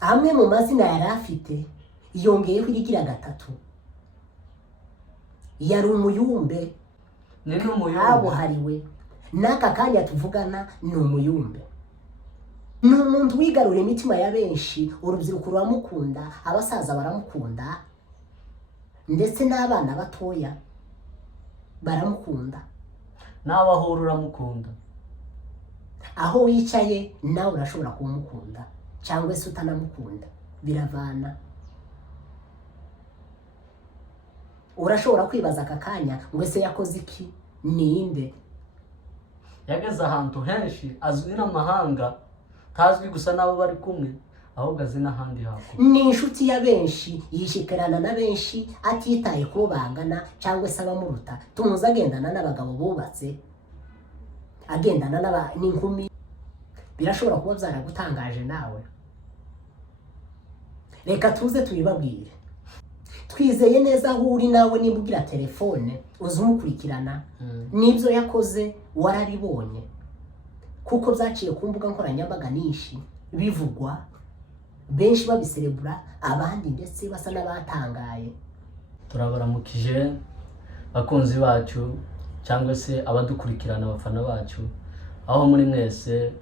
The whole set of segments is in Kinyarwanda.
amwe mu mazina yari afite yongeyeho irigira gatatu. Yari umuyumbe, ni n'umuyumbe kabuhariwe. N'aka kanya tuvugana ni umuyumbe. Ni umuntu wigarura imitima ya benshi, urubyiruko ruramukunda, abasaza baramukunda, ndetse n'abana batoya baramukunda. nawe aho uramukunda, aho wicaye nawe urashobora kumukunda cyangwa se utanamukunda, biravana. Urashobora kwibaza aka kanya ngo ese yakoze iki, ninde? yageze ahantu henshi, azwi n'amahanga, ntazwi gusa n'abo bari kumwe, ahubwo azi n'ahandi hakurya. Ni inshuti ya benshi, yishikarana na benshi, atitaye ko bangana cyangwa se abamuruta. Tumuzi agendana n'abagabo bubatse, agendana n'inkumi. Birashobora kuba byaragutangaje nawe. Reka tuze tubibabwire. Twizeye neza aho uri nawe, niba ugira telefone uzi umukurikirana, n'ibyo yakoze warabibonye, kuko byaciye ku mbuga nkoranyambaga nyinshi bivugwa, benshi babiserebura, abandi ndetse basa n'abatangaye. Turabaramukije bakunzi bacu cyangwa se abadukurikirana, abafana bacu, aho muri mwese,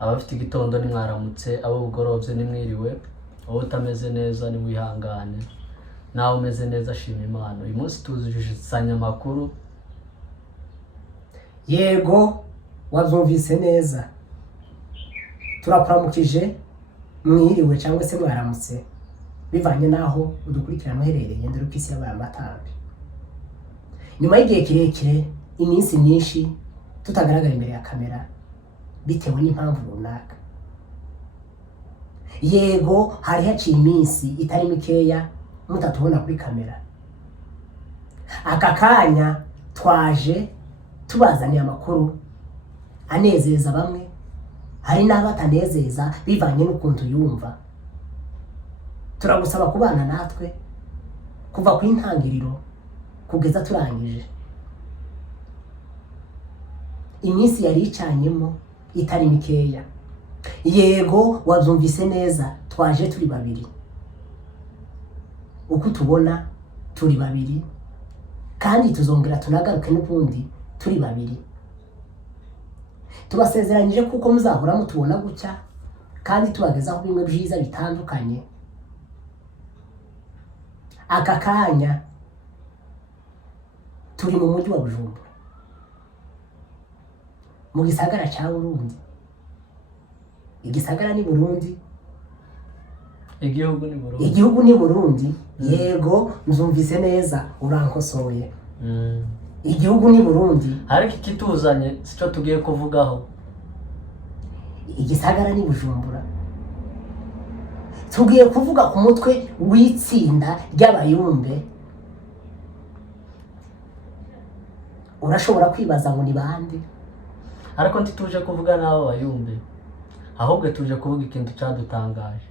abafite igitondo nimwaramutse, abo bugorobye nimwiriwe, aho utameze neza nimwihangane, nawe umeze neza shima Imana. Uyu munsi tuzujisanya amakuru. Yego, wabyumvise neza. Turakuramukije, mwiriwe cyangwa se mwaramutse, bivanye naho udukurikirana uherereye, ndetse ko isi yabaye amatambi. Nyuma y'igihe kirekire, iminsi myinshi tutagaragara imbere ya kamera bitewe n'impamvu runaka. Yego, hari haciye iminsi itari mikeya mutatubona kuri kamera. Aka kanya twaje tubazaniye amakuru anezeza bamwe, hari n'abatanezeza bivanye n'ukuntu yumva. Turagusaba kubana natwe kuva ku intangiriro kugeza turangije. Iminsi yari icanyemo itari mikeya. Yego, wabyumvise neza, twaje turi babiri. Uko tubona turi babiri, kandi tuzongera tunagaruke n'ubundi turi babiri. Tubasezeranyije kuko muzahora mutubona gutya, kandi tubagezaho bimwe byiza bitandukanye. Aka kanya turi mu mujyi wa Bujumbura, mu gisagara cya Burundi. Igisagara ni Burundi, igihugu ni Burundi. Yego, mzumvise neza, urankosoye. Igihugu ni Burundi, ariko ikituzanye sico tugiye kuvugaho. Igisagara ni Bujumbura. Tugiye kuvuga ku mutwe w'itsinda ry'abayumbe. Urashobora kwibaza ngo ni bande? Ariko ntituje kuvuga n'abo bayumbe, ahubwo tuje kuvuga ikintu cyadutangaje.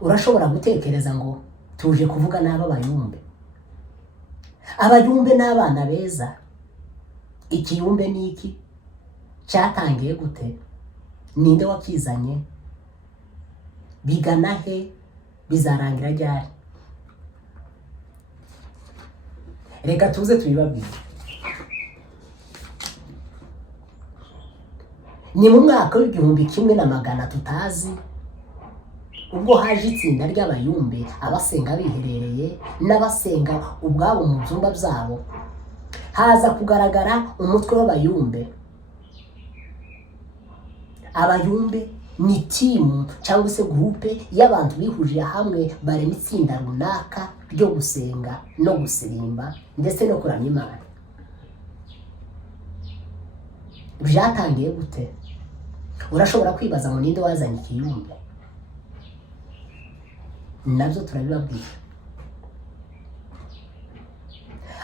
Urashobora gutekereza ngo tuje kuvuga n'aba bayumbe. Abayumbe n'abana beza. Ikiyumbe ni iki? Cyatangiye gute? Ninde wakizanye? Bigana he? Bizarangira ryari? Reka tuze tubibabwire. Ni mu mwaka w'1900 tutazi, ubwo haje itsinda ry'abayumbe, abasenga biherereye n'abasenga ubwabo mu byumba byabo. Haza kugaragara umutwe w'abayumbe. Abayumbe ni timu cyangwa se groupe y'abantu bihurije hamwe, barema itsinda runaka ryo gusenga no gusirimba ndetse no kuramya Imana. Byatangiye gute? Urashobora kwibaza ngo ninde wazanye ikiyumbe? Nabyo turabibabwira.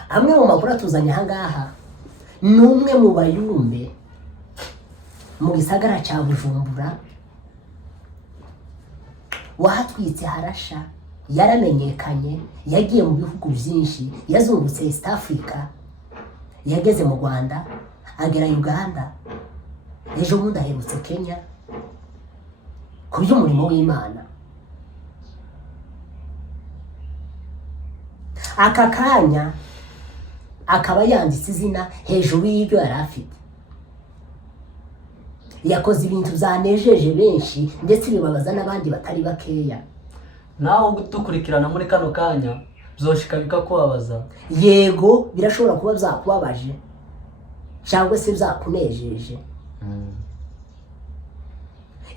Amwe mu makuru atuzanye ahangaha, ni umwe mu bayumbe mu gisagara cya Bujumbura, wahatwitse harasha, yaramenyekanye, yagiye mu bihugu byinshi, yazungutse East Africa, yageze mu Rwanda, agera Uganda, ejo bundi aherutse Kenya ku by'umurimo w'Imana. aka kanya akaba yanditse izina hejuru y'ibyo yari afite. Yakoze ibintu byanejeje benshi ndetse bibabaza n'abandi batari bakeya. nawe dukurikirana muri kano kanya byoshika bikakubabaza. Yego birashobora kuba byakubabaje cyangwa se byakunejeje.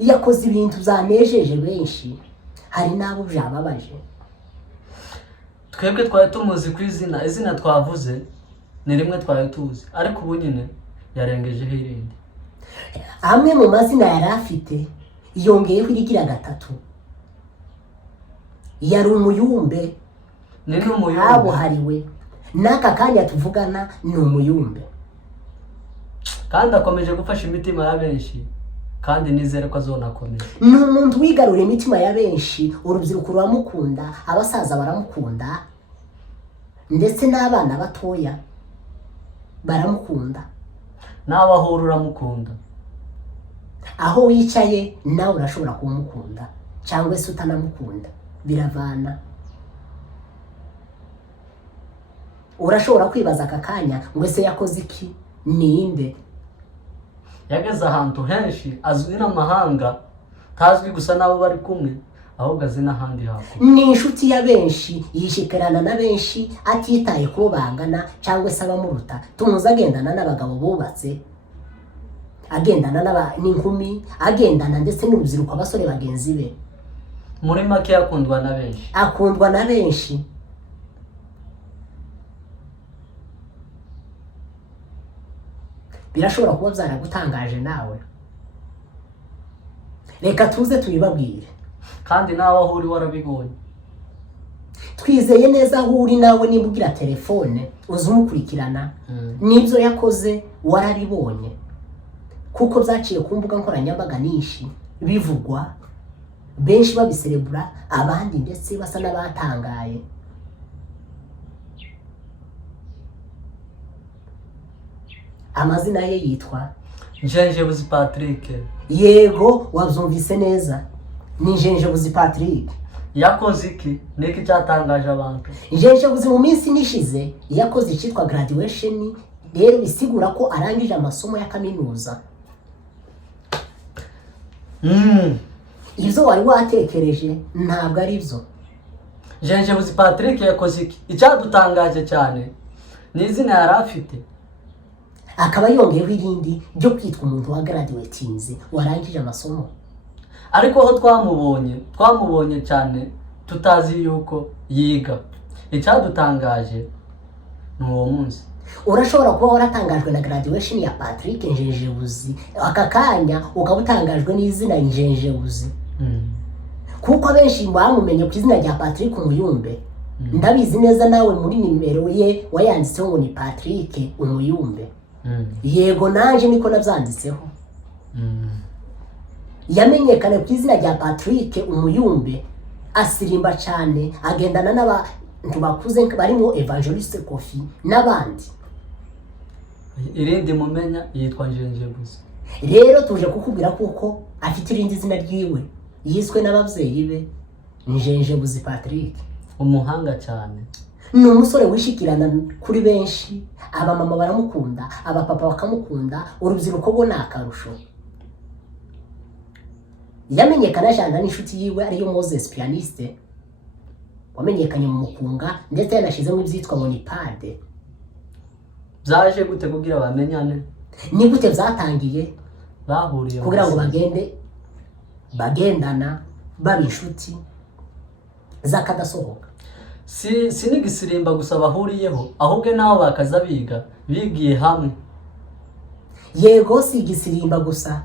Yakoze ibintu byanejeje benshi, hari nabo byababaje. Twebwe twari tumuzi ku izina twavuze ni rimwe twari tuzi, ariko ubu nyine yarengejeho irindi. Amwe mu mazina yari afite yongeyeho irigira gatatu. Yari umuyumbe, Ni n'umuyumbe. kabuhariwe. N'aka kanya tuvugana ni umuyumbe. Kandi akomeje gufasha imitima ya benshi, kandi nizere ko azonakomeza. Ni umuntu wigarura imitima ya benshi, urubyiruko ruramukunda, abasaza baramukunda, ndetse n'abana batoya baramukunda. Nawe aho uri uramukunda. Aho wicaye nawe urashobora kumukunda cyangwa se utanamukunda, biravana. Urashobora kwibaza aka kanya ngo ese yakoze iki, ninde? Yageze ahantu henshi, azwi n'amahanga, tazwi gusa n'abo bari kumwe, ahubwo azi n'ahandi hakurya. Ni inshuti ya benshi, yishikarana na benshi, atitaye ko bangana cyangwa se abamuruta. Tumuzi agendana n'abagabo bubatse, agendana n'inkumi, agendana ndetse n'urubyiruko, abasore bagenzi be. Muri make akundwa na benshi. Akundwa na benshi. Birashobora kuba byaragutangaje nawe. Reka tuze tubibabwire. Kandi nawe aho uri warabibonye. Twizeye neza aho uri nawe niba ugira telefone uzi umukurikirana, n'ibyo yakoze warabibonye, kuko byaciye ku mbuga nkoranyambaga nyinshi bivugwa, benshi babiserebura, abandi ndetse basa n'abatangaye. Amazina ye yitwa Njenjebuzi Patrick. Yego wabyumvise neza, ni Njenjebuzi Patrick. Yakoze iki? Niki cyatangaje abantu? Njenjebuzi mu minsi nishize yakoze icyitwa graduation, rero bisigura ko arangije amasomo ya kaminuza. Ibyo wari watekereje ntabwo ari byo. Njenjebuzi Patrick yakoze iki? Icyadutangaje cyane ni izina yari afite, akaba yongeyeho irindi ryo kwitwa umuntu wa graduatinze, warangije amasomo. ariko aho twamubonye cyane tutazi yuko yiga. Icyadutangaje ni uwo munsi. Urashobora kuba waratangajwe na graduation ya Patrick Njenjebuzi, aka kanya ukaba utangajwe n'izina Njenjebuzi. Kuko abenshi bamumenye ku izina rya Patrick Umuyumbe. Ndabizi neza nawe muri nimero ye wayanditseho ngo ni Patrick Umuyumbe. Yego nanje niko nabyanditseho. Yamenyekane ku izina rya Patrick Umuyumbe, asirimba cyane, agendana n'abantu bakuze barimo Evangeliste Kofi n'abandi. Irindi mumenya yitwa Njenjebuzi. Rero tuje kukubwira kuko afite irindi zina ryiwe yiswe n'ababyeyi be, Njenjebuzi Patrick. Umuhanga cyane. Ni umusore wishikirana kuri benshi, abamama baramukunda, abapapa bakamukunda, urubyiruko bo nakarusho. Yamenyekana cyane n'inshuti yiwe ariyo Moses Pianiste, wamenyekanye mu Mukunga ndetse yanashizemo ibyitwa ngo ni Pade. Byaje gute kugira bamenyane? Ni gute byatangiye? Bahuriye kugira ngo bagendana baba inshuti zakadasohoka. Si n'igisirimba gusa bahuriyeho, ahubwo nabo bakaza bigiye hamwe. Yego si igisirimba gusa,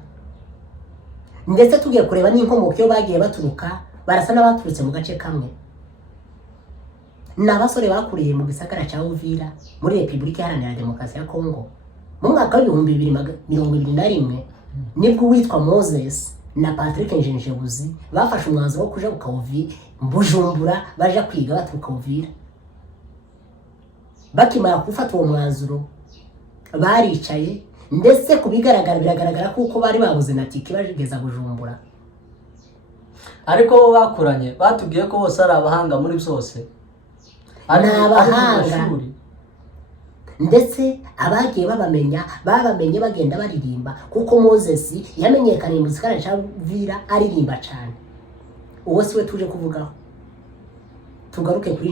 ndetse tugiye kureba n'inkomoko yo bagiye baturuka, barasa n'abaturutse mu gace kamwe. N'abasore bakuriye mu gisagara cya Uvira muri Repubulika Iharanira Demokarasi ya Kongo mu mwaka wa 2021, nibwo witwa Moses na Patrick Njenjebuzi bafashe umwanzuro wo kuja Bujumbura baje kwiga baturuka Uvira. Bakimara gufata uwo mwanzuro baricaye, ndetse biragaragara kuko bari babuze na tike bageza Bujumbura. Ariko bo bakuranye batubwiye ko bose ari abahanga muri byose. ari ni mu abahanga mashuri. ndetse abagiye babamenye bagenda baririmba kuko Moses yamenyekanye mu gisagara cya Uvira aririmba cyane. Uwo siwe tuje kuvugaho. Tugaruke kuri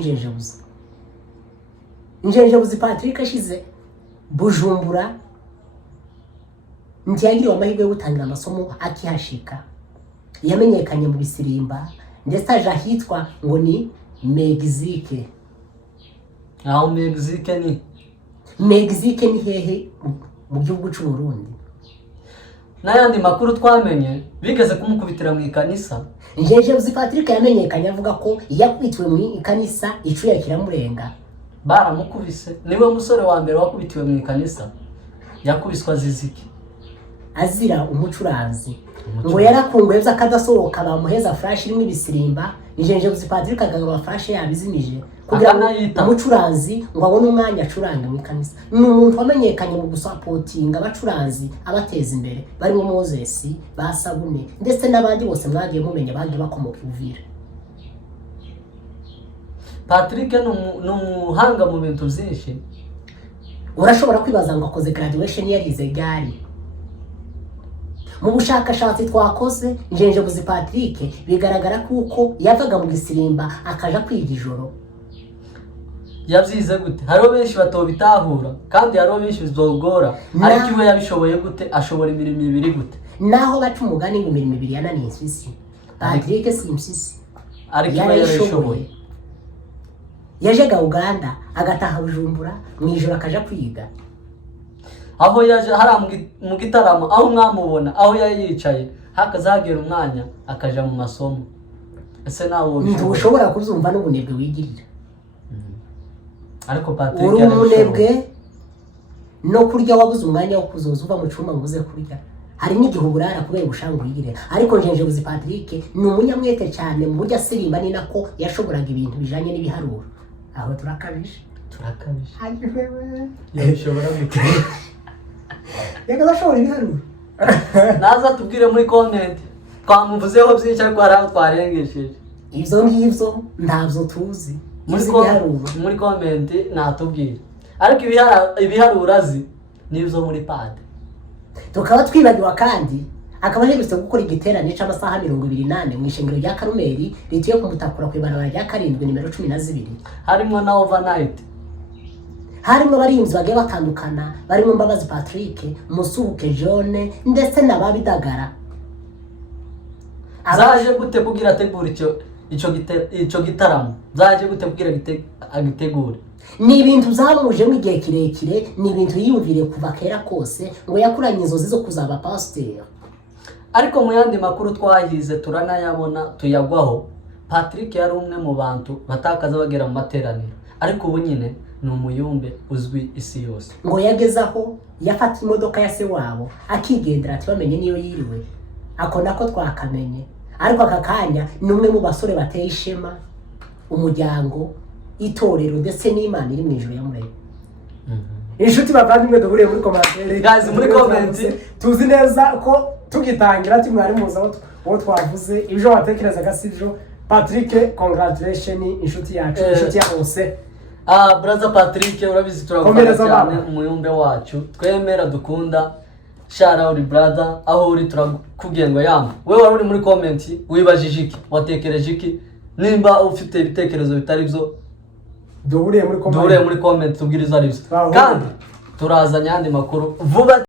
Njenjebuzi Patrick ashize Bujumbura ntiyagiriwe amahirwe yo gutangira amasomo akihashika. Yamenyekanye mu bisirimba ndetse aje ahitwa ngo ni Mexique. Aho Mexique ni hehe mu gihugu cy'u Burundi. N'ayandi makuru twamenye bigeze kumukubitira mu ikanisa. Njenjebuzi Patrick yamenyekanye avuga ko yakubitiwe mu ikanisa icuya kiramurenga. Baramukubise. Niwe musore wa mbere wakubitiwe mu ikanisa. Yakubiswa ziziki. Azira umucuranzi. Ngo yarakunguye bya kadasohoka bamuheza flash irimo ibisirimba. Njenjebuzi Patrick agaba flash yabizimije kugira ngo umucuranzi ngo abone umwanya acuranga mu ikanisa. Ni umuntu wamenyekanye mu gusapotinga abacuranzi abateza imbere barimo Moses, Basabune ndetse n'abandi bose mwagiye mumenye bagiye bakomoka Uvira. Patrick ni umuhanga mu bintu byinshi. Urashobora kwibaza ngo akoze graduation yarize gari. Mu bushakashatsi twakoze Njenjebuzi Patrick bigaragara kuko yavaga mu gisirimba akaja kwiga ijoro. Yabyize gute? Hariho benshi batobitahura kandi hariho benshi bizogora. Ariko iwe yabishoboye gute? Ashobora imirimo ibiri gute? Naho baca umugani ngo imirimo ibiri yananiye impyisi. Patrick si impyisi. Ariko iwe yarashoboye. Yajega Uganda agataha Bujumbura mu ijoro akaja kwiga. Aho yaje hari mu gitaramo aho mwamubona aho yicaye hakazagera umwanya akaja mu masomo. Ese nawo ushobora kuzumva n'ubunebwe wigirira. Ariko Patrick uri umunebwe no kurya wabuze umwanya wo kuzoza uva mu cuma nguze kurya. Hari n'igihe uburara kubera ubushanga wigirira. Ariko Njenjebuzi Patrick ni umunyamwete cyane mu buryo asirimba ni nako yashoboraga ibintu bijanye n'ibiharuro. Aho turakabije. Yabishobora gute? Yagashobora ibiharuro. Naza tubwire muri comment. Twamuvuzeho byinshi ariko hari aho twarengesheje. Ivyo ngivyo ndavyo tuzi. Muri comment natubwire. Ariko ibiharuro azi nivyo muri pade. Tukaba twibagiwa kandi akaba aherutse gukora igiterane c'amasaha 28 mu ishengero rya Karumeli rituye ku Mutakura ku ibarabara rya 7 nimero 12. Harimo na overnight. Harimo barinzi bagiye batandukana barimo Mbabazi Patrick, Musubuke Jone ndetse n'ababidagara. Zaje gute kugira ategura ico gitaramo? Zaje gute kugira agitegure? Ni ibintu zamujemo igihe kirekire, ni ibintu yiyumvire kuva kera kose ngo yakuranye inzozi zo kuzaba pasteur. Ariko mu yandi makuru twahize turanayabona tuyagwaho. Patrick yari umwe mu bantu batakaza bagera mu materaniro. Ariko ubu nyine ni umuyumbe uzwi isi yose. Ngo yagezaho yafata imodoka ya se wabo akigendera ati bamenye niyo yiriwe. Ako nako twakamenye. Ariko akakanya ni umwe mu basore bateye ishema umuryango, itorero ndetse n'Imana iri mu ijuru ya Muremyi. Inshuti bavandimwe duhuriye muri commentaire. Guys muri comment tuzi neza ko tugitangira timwari muza wo twavuze ibyo watekerezaga sivyo. Patrick congratulations inshuti yacu, inshuti ya bose. Brother Patrick urabizi turakomera cyane umuyumbe wacu. Twemera dukunda. Shout out brother, aho uri turakubwiye ngo yamba. Wewe wari uri muri comment wibajije iki? Watekereje iki? Nimba ufite ibitekerezo bitari byo duhuriye muri comment tubwiriza ari byo. Kandi turazanya andi makuru vuba.